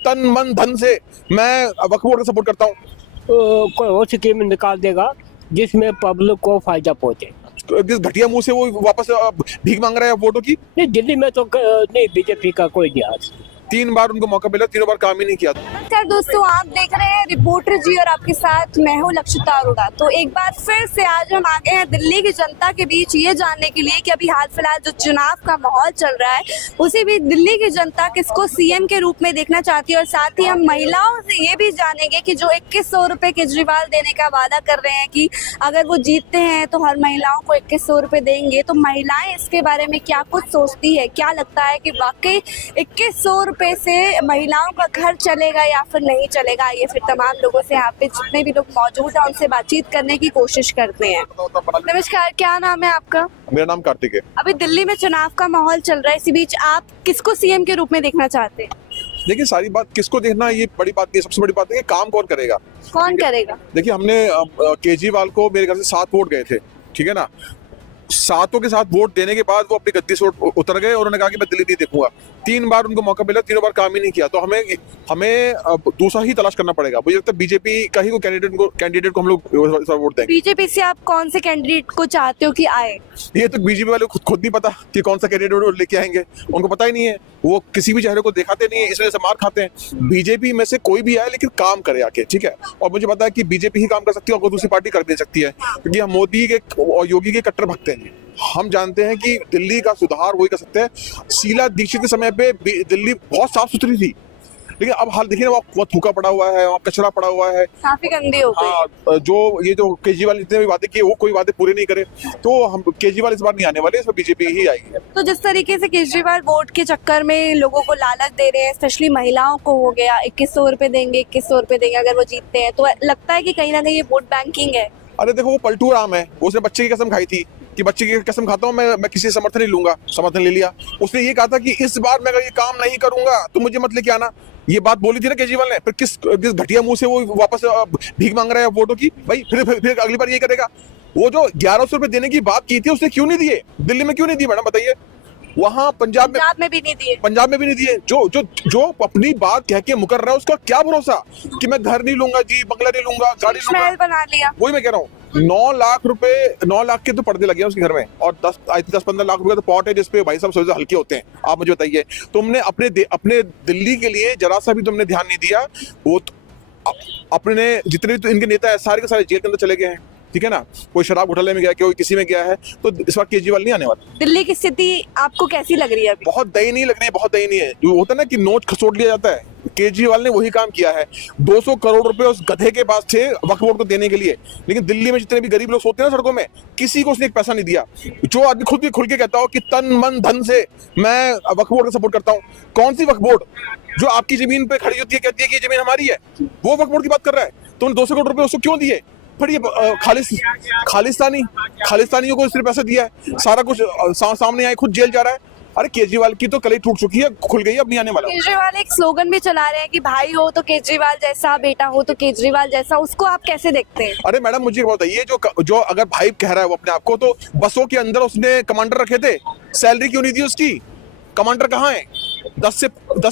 तन मन धन से मैं वक्फ बोर्ड को सपोर्ट करता हूँ। कोई और स्कीम निकाल देगा जिसमें पब्लिक को फायदा पहुंचे। जिस घटिया मुंह से वो वापस भीख मांग रहा है वोटों की। नहीं, दिल्ली में तो नहीं, बीजेपी का कोई नहीं आज। 3 बार उनको मौका मिला, तीनों बार काम ही नहीं किया। नमस्कार दोस्तों, आप देख रहे हैं रिपोर्टर जी और आपके साथ मैं हूं लक्षिता अरोड़ा। तो एक बार फिर से आज हम आ गए हैं दिल्ली की जनता के बीच ये जानने के लिए कि अभी हाल फिलहाल जो चुनाव का माहौल चल रहा है उसी भी दिल्ली की जनता किसको सीएम के रूप में देखना चाहती है। और साथ ही हम महिलाओं से ये भी जानेंगे कि जो 2100 रुपए केजरीवाल देने का वादा कर रहे हैं कि अगर वो जीतते हैं तो हर महिलाओं को 2100 रुपए देंगे, तो महिलाएं इसके बारे में क्या कुछ सोचती है, क्या लगता है कि वाकई 2100 रुपए से महिलाओं का घर चलेगा या फिर नहीं चलेगा। ये फिर तमाम लोगों से यहाँ पे जितने भी लोग मौजूद हैं उनसे बातचीत करने की कोशिश करते हैं। नमस्कार, क्या नाम है आपका? मेरा नाम कार्तिक है। अभी दिल्ली में चुनाव का माहौल चल रहा है, इसी बीच आप किसको सीएम के रूप में देखना चाहते हैं? देखिए, सारी बात किसको देखना ये बड़ी बात नहीं है, सबसे बड़ी बात है कि काम कौन करेगा। कौन करेगा? देखिए, हमने केजरीवाल को मेरे घर से 7 वोट गए थे, ठीक है ना। 7 के साथ वोट देने के बाद वो अपनी गद्दी से उतर गए और उन्होंने कहा कि मैं दिल्ली नहीं देखूंगा। 3 बार उनको मौका मिला, तीनों बार काम ही नहीं किया। तो हमें दूसरा ही तलाश करना पड़ेगा। मुझे लगता है बीजेपी का ही कैंडिडेट को हम लोग वोट देंगे। बीजेपी से आप कौन से कैंडिडेट को चाहते हो कि आए? ये तो बीजेपी वाले खुद नहीं पता कि कौन सा कैंडिडेट लेके आएंगे, उनको पता ही नहीं है। वो किसी भी चेहरे को दिखाते नहीं है, इस वजह से मार खाते हैं। बीजेपी में से कोई भी आए लेकिन काम करे आके, ठीक है। और मुझे पता है कि बीजेपी ही काम कर सकती है और कोई दूसरी पार्टी कर भी सकती है, क्योंकि हम मोदी के और योगी के कट्टर भक्त हैं। हम जानते हैं कि दिल्ली का सुधार वही कर सकते हैं। शीला दीक्षित के समय पे दिल्ली बहुत साफ सुथरी थी, लेकिन अब हाल देखिए ना, वहाँ थूका पड़ा हुआ है, वहाँ कचरा पड़ा हुआ है, काफी गंदी हो गई। हाँ, जो केजरीवाल जितने भी वादे किए वो कोई वादे पूरे नहीं करे, तो हम केजरीवाल इस बार नहीं आने वाले, इसमें बीजेपी ही आएगी। तो जिस तरीके से केजरीवाल वोट के चक्कर में लोगों को लालच दे रहे हैं, स्पेशली महिलाओं को हो गया 2100 रुपए देंगे, 2100 रुपए देंगे अगर वो जीतते हैं, तो लगता है कि कहीं ना कहीं ये वोट बैंकिंग है। अरे देखो, वो पलटू राम है, उसने बच्चे की कसम खाई थी कि बच्चे की कसम खाता हूँ मैं किसी समर्थन नहीं लूंगा, समर्थन ले लिया। उसने ये कहा था कि इस बार मैं अगर ये काम नहीं करूंगा तो मुझे मत लेके आना, ये बात बोली थी ना केजरीवाल ने। फिर किस घटिया मुंह से वो वापस भीख मांग रहा है वोटों की भाई। फिर अगली बार ये करेगा। वो जो 1100 रुपए देने की बात की थी उसने क्यों नहीं दिए? दिल्ली में क्यों नहीं दिए मैडम, बताइए? वहाँ पंजाब में भी नहीं दिए। पंजाब में भी नहीं दिए। जो अपनी बात कह के मुकर रहा है उसका क्या भरोसा कि मैं घर नहीं लूंगा जी, बंगला नहीं लूंगा, गाड़ी महल बना लिया। वही मैं कह रहा हूँ। 9 लाख के तो पर्दे लगे हैं उसके घर में, और 10-15 लाख रुपए तो पॉट है जिसपे भाई साहब सोचे हल्के होते हैं। आप मुझे बताइए, तुमने अपने दिल्ली के लिए जरा सा भी तुमने ध्यान नहीं दिया। वो अपने जितने भी तो इनके नेता है सारे के सारे जेल के अंदर चले गए हैं, ठीक है ना। कोई शराब घोटाले में गया, कोई किसी में गया है, तो इस बार केजरीवाल नहीं आने वाला। दिल्ली की स्थिति आपको कैसी लग रही है अभी? बहुत दयनीय लग रही है, बहुत दयनीय है। जो होता है ना कि नोट खसोट लिया जाता है, केजरीवाल ने वही काम किया है। 200 करोड़ रुपए उस गधे के पास थे वक्फ बोर्ड को देने के लिए, लेकिन दिल्ली में जितने भी गरीब लोग सोते हैं ना सड़कों में, किसी को उसने एक पैसा नहीं दिया। जो आदमी खुद भी खुल के कहता हो कि तन मन धन से मैं वक्फ बोर्ड को सपोर्ट करता हूँ। कौन सी वक्फ बोर्ड? जो आपकी जमीन पे खड़ी होती है, कहती है कि ये जमीन हमारी है, वो वक्फ बोर्ड की बात कर रहा है। तो उन 200 करोड़ रुपए उसको क्यों दिए? फिर ये खालिस्तानियों को सिर्फ पैसा दिया है, सारा कुछ सामने आए, खुद जेल जा रहा है। अरे केजरीवाल की तो कलई टूट चुकी है, खुल गई, अब नहीं आने वाला। केजरीवाल एक स्लोगन भी चला रहे हैं कि भाई हो तो केजरीवाल जैसा, बेटा हो तो केजरीवाल जैसा, उसको आप कैसे देखते हैं? अरे मैडम, मुझे बताइए, जो अगर भाई कह रहा है वो अपने आप को, तो बसों के अंदर उसने कमांडर रखे थे, सैलरी क्यों नहीं दी उसकी? कमांडर कहाँ है? 10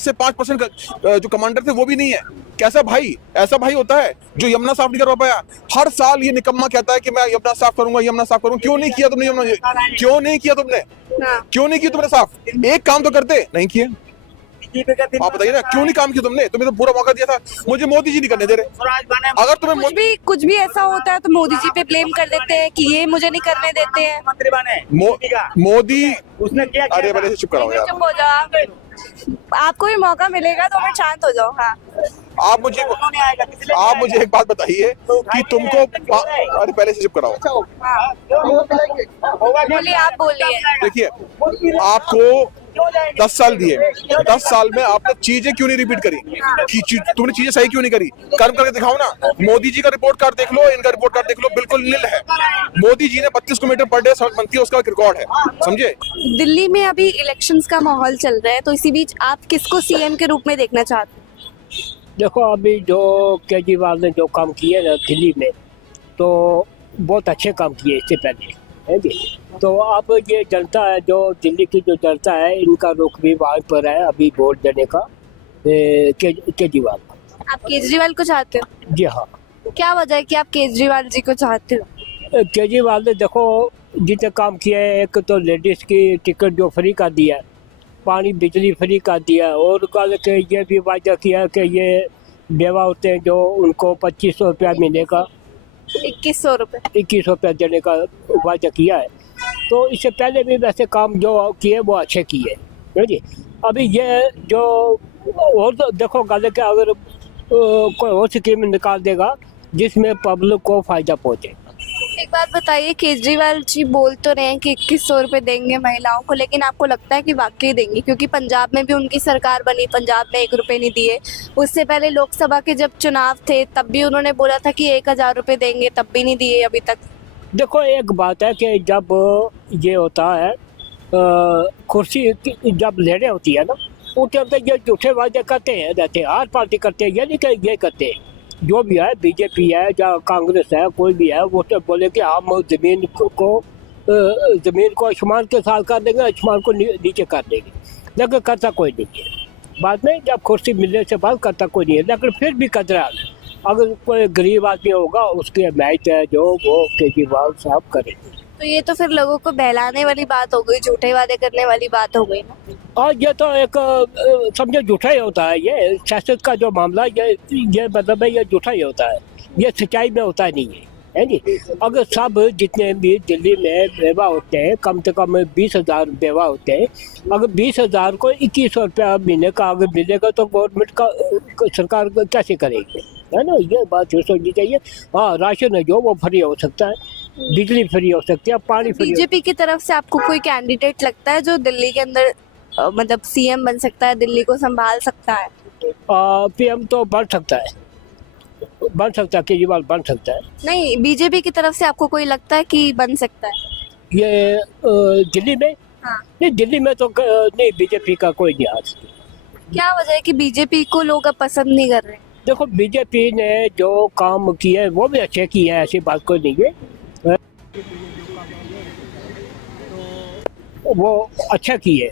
से 5% जो कमांडर थे वो भी नहीं है। कैसा भाई? ऐसा भाई होता है जो यमुना साफ नहीं करवा पाया। हर साल ये निकम्मा कहता है कि मैं यमुना साफ करूंगा, यमुना साफ करूंगा। क्यों नहीं किया तुमने यमुना? क्यों नहीं किया तुमने? क्यों नहीं किया तुमने साफ? एक काम तो करते नहीं किए। आप बताइए ना, क्यों नहीं काम किया तुमने? तुम्हें तो पूरा मौका दिया था। मुझे मोदी जी नहीं करने दे रहे। अगर तुम्हें कुछ भी ऐसा होता है तो मोदी जी पे ब्लेम कर देते हैं कि ये मुझे नहीं करने देते हैं। मंत्री बने मोदी उसने क्या? अरे पहले से चुप कराओ यार। चुप हो जाओ, आपको भी मौका मिलेगा तो मैं शांत हो जाओ। हाँ, आप मुझे एक बात बताइए कि तुमको, अरे पहले से चुप कराओ। बोलिए, आप बोलिए। देखिए, आपको 10 साल दिए, 10 साल में आपने चीजें क्यों नहीं रिपीट करी? तुमने चीजें सही क्यों नहीं करी? कर्म करके दिखाओ ना। मोदी जी का रिपोर्ट कार्ड देख लो, इनका रिपोर्ट कार्ड देख लो, बिल्कुल नील है। मोदी जी ने 32 किलोमीटर पर डे सड़क बनती है, उसका रिकॉर्ड है, समझे। दिल्ली में अभी इलेक्शंस का माहौल चल रहा है, तो इसी बीच आप किसको सीएम के रूप में देखना चाहते हैं? देखो, अभी जो केजरीवाल ने जो काम किए ना दिल्ली में, तो बहुत अच्छे काम किए इससे पहले, है जी। तो अब ये जनता है, जो दिल्ली की जो जनता है, इनका रुख भी वहाँ पर है अभी वोट देने का। केजरीवाल को। आप केजरीवाल को चाहते हो? जी हाँ, क्या वजह है कि आप केजरीवाल जी को चाहते हो? केजरीवाल ने देखो जितने काम किया है, एक तो लेडीज़ की टिकट जो फ्री कर दिया है, पानी बिजली फ्री कर दिया है, और कल के ये भी वादा किया कि ये बेवा होते हैं जो उनको 2500 रुपया महीने का 2100 रुपये। 2100 रुपया देने का वादा किया है। तो इससे पहले भी वैसे काम जो किए वो अच्छे किए है जी। अभी ये जो और तो देखो गल के अगर कोई और स्कीम निकाल देगा जिसमें पब्लिक को फ़ायदा पहुँचे। एक बात बताइए, केजरीवाल जी बोल तो रहे हैं कि 2100 रुपये देंगे महिलाओं को, लेकिन आपको लगता है कि वाकई देंगे? क्योंकि पंजाब में भी उनकी सरकार बनी, पंजाब में 1 रुपये नहीं दिए। उससे पहले लोकसभा के जब चुनाव थे तब भी उन्होंने बोला था कि 1000 रुपये देंगे, तब भी नहीं दिए अभी तक। देखो एक बात है कि जब ये होता है कुर्सी जब लड़े होती है ना, उस टाइम पे ये झूठे वादे करते हैं रहते हैं, हर पार्टी करते हैं, ये नहीं कि ये करते हैं। जो भी है, बीजेपी है या कांग्रेस है, कोई भी है, वो तो बोले कि हम ज़मीन को आसमान के साथ कर देंगे, आसमान को नीचे कर देंगे, लेकिन करता कोई नहीं है। बाद में जब कुर्सी मिलने से बाद करता कोई नहीं है, लेकिन फिर भी कदरा अगर कोई गरीब आदमी होगा उसकी हिमायत है जो वो केजरीवाल साहब करेंगे। तो ये तो फिर लोगों को बहलाने वाली बात हो गई, झूठे वादे करने वाली बात हो गई ना। और ये तो एक समझो झूठा ही होता है, ये सियासत का जो मामला ये मतलब है, ये झूठा ही होता है, ये सच्चाई में होता नहीं है जी। अगर सब जितने भी दिल्ली में बेवा होते हैं, कम से कम 20,000 बेवा होते हैं, अगर 20,000 को 2100 रुपया महीने का अगर मिलेगा तो गवर्नमेंट का सरकार कैसे करेगी, है ना। ये बात सोचनी चाहिए। हाँ, राशन है जो वो फ्री हो सकता है, बिजली फ्री हो सकती है, पानी फ्री। बीजेपी की तरफ से आपको कोई कैंडिडेट लगता है जो दिल्ली के अंदर मतलब सीएम बन सकता है, दिल्ली को संभाल सकता है? पीएम तो बन सकता है, केजरीवाल बन सकता है। नहीं, बीजेपी की तरफ से आपको कोई लगता है कि बन सकता है? ये दिल्ली में? हाँ। नहीं, दिल्ली में तो नहीं, बीजेपी का कोई नहीं आ सकता। क्या वजह है कि बीजेपी को लोग अब पसंद नहीं कर रहे? देखो बीजेपी ने जो काम किए हैं वो भी अच्छे किए हैं, ऐसी बात कोई नहीं है, वो अच्छा किए,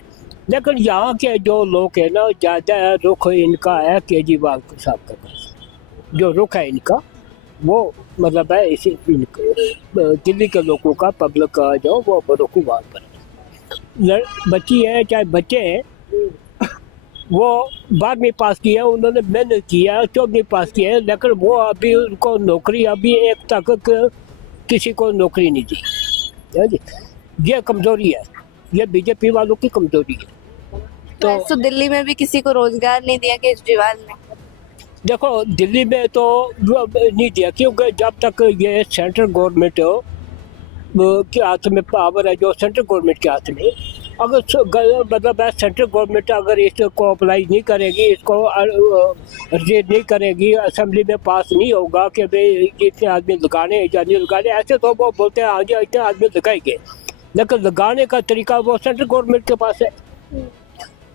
लेकिन यहाँ के जो लोग हैं ना, ज़्यादा रुख इनका है केजरीवाल साहब का पास। जो रुख है इनका वो मतलब है इसी दिल्ली के लोगों का, पब्लिक का जो वो रुख वहाँ पर बच्ची है चाहे बच्चे हैं, वो 12वीं पास किया, उन्होंने मेहनत किया, 14वीं पास किया है, लेकिन वो अभी उनको नौकरी अभी एक तक किसी को नौकरी नहीं दी है जी। ये कमज़ोरी है, ये बीजेपी वालों की कमज़ोरी है। तो दिल्ली में भी किसी को रोजगार नहीं दिया केजरीवाल ने? देखो दिल्ली में तो नहीं दिया, क्योंकि जब तक ये सेंट्रल गवर्नमेंट के हाथ में पावर है, जो सेंट्रल गवर्नमेंट के हाथ में, अगर मतलब है सेंट्रल गवर्नमेंट अगर इसको अप्लाई नहीं करेगी, इसको रिजेक्ट नहीं करेगी, असेंबली में पास नहीं होगा कि भाई इतने आदमी लगाने या नहीं लगाने, ऐसे तो वो बोलते हैं आगे इतने आदमी लगाएंगे, लेकिन लगाने का तरीका वो सेंट्रल गवर्नमेंट के पास है।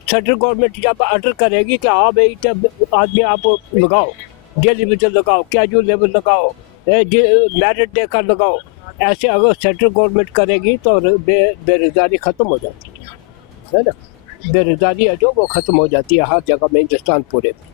सेंट्रल गवर्नमेंट जब ऑर्डर करेगी कि हाँ भाई आदमी आप लगाओ, डे लेवल लगाओ, कैजुअल लेवल लगाओ, मेरिट देकर लगाओ, ऐसे अगर सेंट्रल गवर्नमेंट करेगी तो बेरोजगारी ख़त्म हो जाती है ना। बेरोजगारी है जो वो ख़त्म हो जाती है हर जगह में, हिंदुस्तान पूरे में।